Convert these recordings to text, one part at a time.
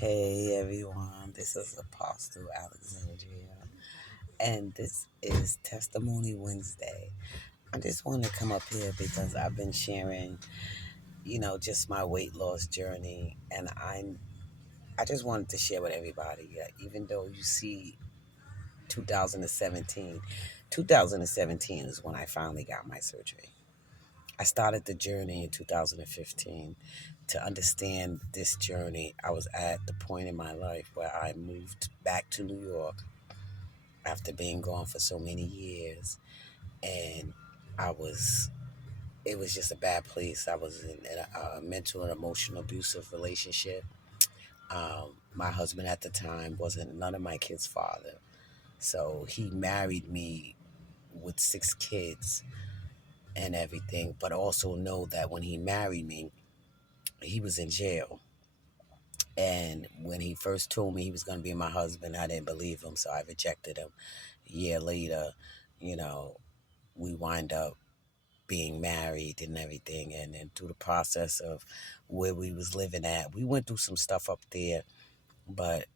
Hey everyone, this is Apostle Alexandria, and this is Testimony Wednesday. I just want to come up here because I've been sharing, just my weight loss journey, and I just wanted to share with everybody. Even though you see 2017, 2017 is when I finally got my surgery. I started the journey in 2015. To understand this journey, I was at the point in my life where I moved back to New York after being gone for so many years. And I was, it was just a bad place. I was in a mental and emotional abusive relationship. My husband at the time wasn't none of my kids' father. So he married me with 6 kids and everything, but also know that when he married me, he was in jail. And when he first told me he was going to be my husband, I didn't believe him, so I rejected him. A year later, you know, we wind up being married and everything. And then through the process of where we was living at, we went through some stuff up there. But,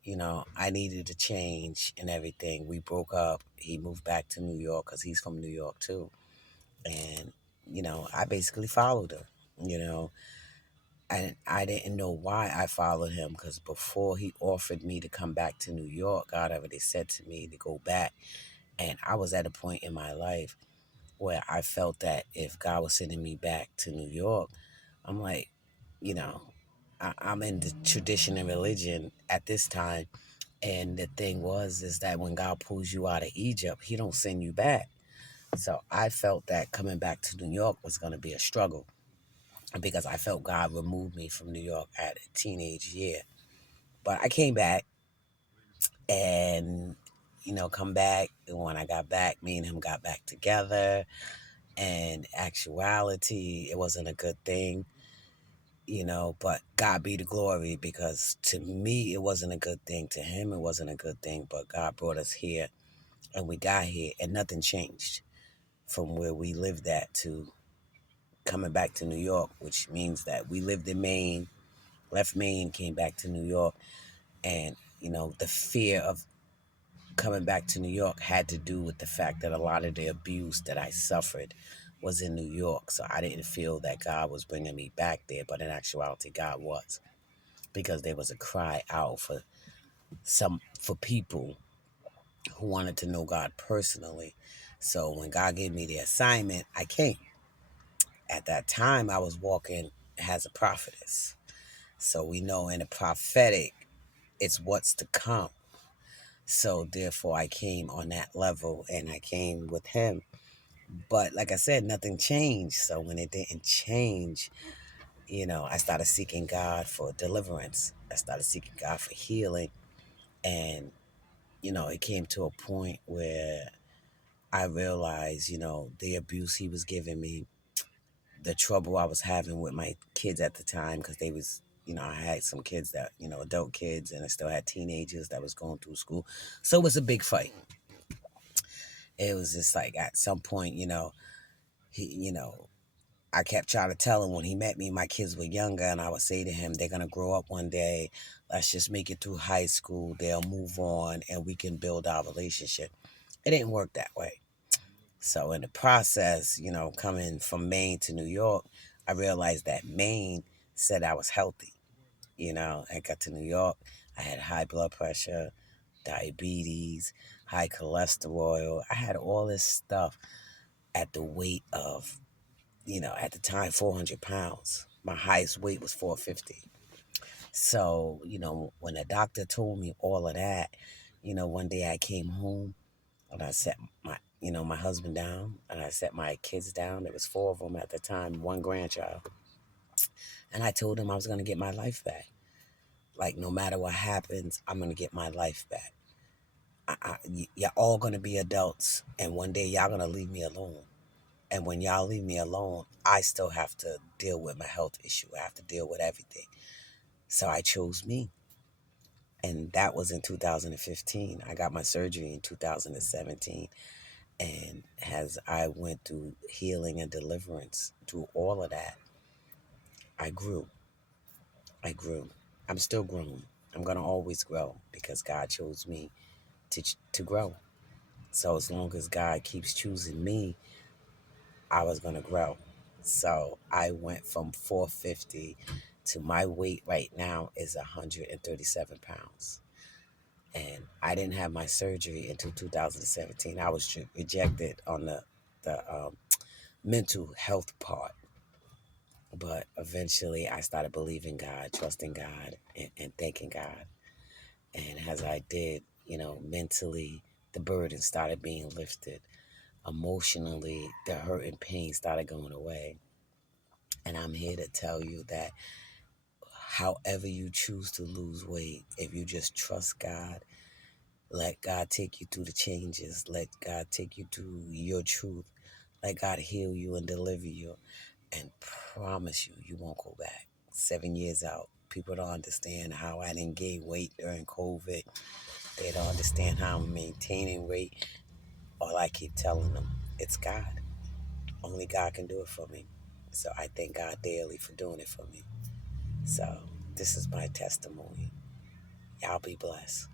I needed to change and everything. We broke up. He moved back to New York because he's from New York too. And, I basically followed her, you know. And I didn't know why I followed him because before he offered me to come back to New York, God already said to me to go back. And I was at a point in my life where I felt that if God was sending me back to New York, I'm like, you know, I'm in the tradition and religion at this time. And the thing is that when God pulls you out of Egypt, he don't send you back. So I felt that coming back to New York was going to be a struggle because I felt God removed me from New York at a teenage year. But I came back and, come back. And when I got back, me and him got back together. And actuality, it wasn't a good thing, but God be the glory because to me, it wasn't a good thing. To him, it wasn't a good thing. But God brought us here and we got here and nothing changed from where we lived at to coming back to New York, which means that we lived in Maine, left Maine, came back to New York. And, the fear of coming back to New York had to do with the fact that a lot of the abuse that I suffered was in New York. So I didn't feel that God was bringing me back there, but in actuality, God was, because there was a cry out for people who wanted to know God personally. So when God gave me the assignment, I came. At that time, I was walking as a prophetess. So we know in the prophetic, it's what's to come. So therefore, I came on that level and I came with him. But like I said, nothing changed. So when it didn't change, I started seeking God for deliverance. I started seeking God for healing. And, it came to a point where I realized, the abuse he was giving me, the trouble I was having with my kids at the time, because they was, I had some kids that, adult kids, and I still had teenagers that was going through school. So it was a big fight. It was just like at some point, he, I kept trying to tell him when he met me, my kids were younger, and I would say to him, they're going to grow up one day. Let's just make it through high school. They'll move on and we can build our relationship. It didn't work that way. So in the process, coming from Maine to New York, I realized that Maine said I was healthy. I got to New York, I had high blood pressure, diabetes, high cholesterol. I had all this stuff at the weight of, at the time, 400 pounds. My highest weight was 450. So, when the doctor told me all of that, one day I came home and I set my husband down and I set my kids down. There was 4 of them at the time, 1 grandchild. And I told him I was going to get my life back. Like, no matter what happens, I'm going to get my life back. You're all going to be adults, and one day y'all going to leave me alone. And when y'all leave me alone, I still have to deal with my health issue. I have to deal with everything. So I chose me. And that was in 2015. I got my surgery in 2017. And as I went through healing and deliverance, through all of that, I grew. I grew. I'm still growing. I'm going to always grow because God chose me to grow. So as long as God keeps choosing me, I was going to grow. So I went from 450 to my weight right now is 137 pounds. And I didn't have my surgery until 2017. I was rejected on the mental health part. But eventually I started believing God, trusting God, and thanking God. And as I did, mentally, the burden started being lifted. Emotionally, the hurt and pain started going away. And I'm here to tell you that however you choose to lose weight, if you just trust God, let God take you through the changes, let God take you through your truth, let God heal you and deliver you, and promise you, you won't go back. 7 years out, people don't understand how I didn't gain weight during COVID. They don't understand how I'm maintaining weight. All I keep telling them, it's God. Only God can do it for me. So I thank God daily for doing it for me. So this is my testimony. Y'all be blessed.